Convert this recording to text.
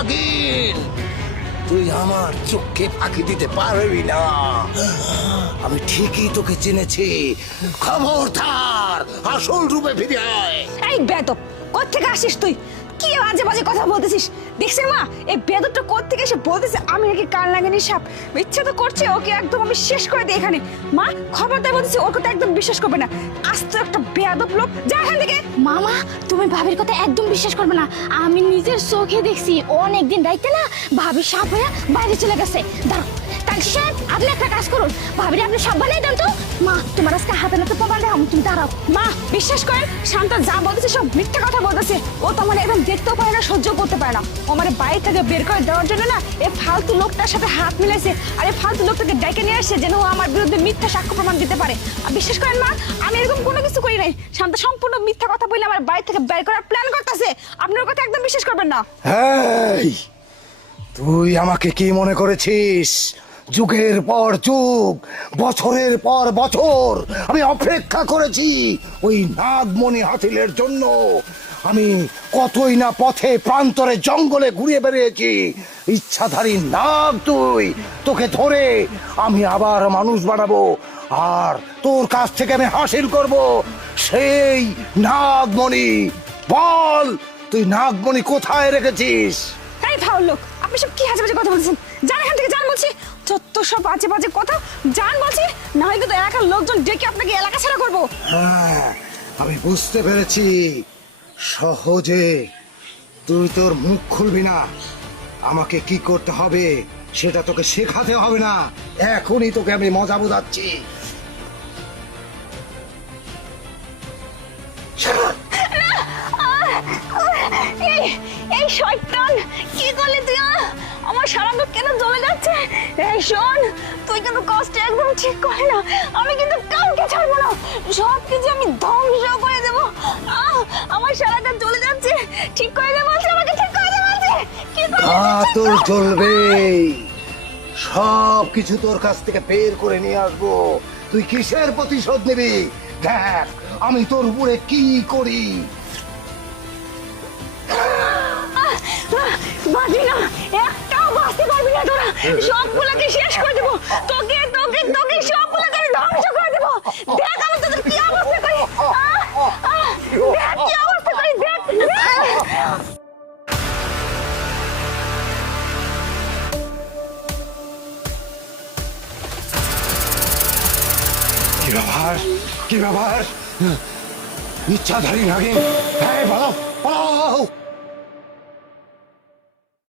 নাগিন, তুই আমার চোখকে ফাঁকি দিতে পারবি না। আমি ঠিকই তোকে চিনেছি। খবরদার, আসল রূপে ফিরে আয়। এই বেদব, কোত্থেকে আসিস তুই? কি বাজে বাজে কথা বলতেছিস? দেখছিস মা, এই বেদবটা কোত্থেকে এসে বলতেছে আমি নাকি কান লাগেনি সাপ। ইচ্ছা তো করছে ওকে একদম আমি শেষ করে দিই এখানে। মা খবরদার বলতেছি, ওর কথা একদম বিশ্বাস করবে না। আস্ত একটা বেয়াদব লোক, যা এখান থেকে। মামা, তুমি ভাবির কথা একদম বিশ্বাস করবে না। আমি নিজের চোখে দেখছি অনেকদিন রাইতে না ভাবি সাপ হয়ে বাইরে চলে গেছে। দাঁড়াও তালসি সাহেব, আপনি একটা কাজ করুন, ভাবিরে আপনি সব বানিয়ে দেন তো। মা, তোমার আজকে হাতে নাতে প্রমাণ দেখাম, তুমি দাঁড়াও। মা বিশ্বাস করেন, শান্ত যা বলতেছে সব মিথ্যা কথা বলতেছে। ও তো মানে একদম দেখতেও পারে না, সহ্য করতে পারে না। ও মানে বাড়ি থেকে বের করে দেওয়ার জন্য না এই ফালতু লোকটার সাথে হাত মিলাইছে। আর এই ফালতু লোকটাকে ডেকে নিয়ে আসছে যেন ও আমার বিরুদ্ধে মিথ্যা সাক্ষ্য প্রমাণ দিতে পারে। আর বিশ্বাস করেন মা, আমি এরকম কোনো কিছু করি নাই। শান্ত সম্পূর্ণ মিথ্যা কথা বলে আমার বাড়ি থেকে বের করার প্ল্যান করতেছে। আপনার কথা একদম বিশ্বাস করবেন না। এই, তুই আমাকে কি মনে করেছিস? যুগের পর যুগ, বছরের পর বছর আমি অপেক্ষা করেছি ওই নাগমণি হাতিলের জন্য। আমি কতই না পথে প্রান্তরে জঙ্গলে ঘুরে বেরিয়েছি। ইচ্ছাধারী নাগ তুই, তোকে ধরে আমি আবার মানুষ বানাবো। আর তোর কাছ থেকে আমি হাসিল করব সেই নাগমণি। বল, তুই নাগমণি কোথায় রেখেছিস? এই ফাউল লোক, আপনি সব কি আজে বাজে কথা বলছেন? যান এখান থেকে, যান বলছি। যত সব আজে বাজে কথা, যান বলছি। না হয় কিন্তু এলাকার লোকজন ডেকে আপনাকে এলাকা ছাড়া করবো। হ্যাঁ, আমি বুঝতে পেরেছি। সহজে তুই তোর মুখ খুলবি না। আমাকে কি করতে হবে সেটা তোকে শেখাতে হবে না। এখনই তোকে আমি মজা বোঝাচ্ছি। এই শয়তান, কি করলি তুই? আমার সারা মুখ কেন জ্বলে যাচ্ছে? এই শোন, তুই কিন্তু কষ্ট একদম ঠিক করে না। আমি কিন্তু কাউকে ছাড়বো না, সব কিছু আমি ধ্বংস করে দেবো। আমার সারাটা জ্বলে যাচ্ছে, ঠিক করে দে বলছে, আমাকে ঠিক করে দে বলছে। কি তোর চলবে, সব কিছু তোর কাছ থেকে বের করে নিয়ে আসবো। তুই কিসের প্রতিশোধ নিবি? দেখ আমি তোর উপরে কি করি। বাঁচবি না, একটাও বাঁচতে পারবি না তোরা। সবগুলোকে শেষ করে দেবো। তোকে তোকে তোকে সবগুলোকে আমি ধ্বংস করে দেবো। দেখ আমি তোদের কি অবস্থা করি। দেখ কি অবস্থা করি, দেখ। কি ব্যাপার, কি ব্যাপার? ইচ্ছাধারী নাগিন, হ্যাঁ পালাও পালাও।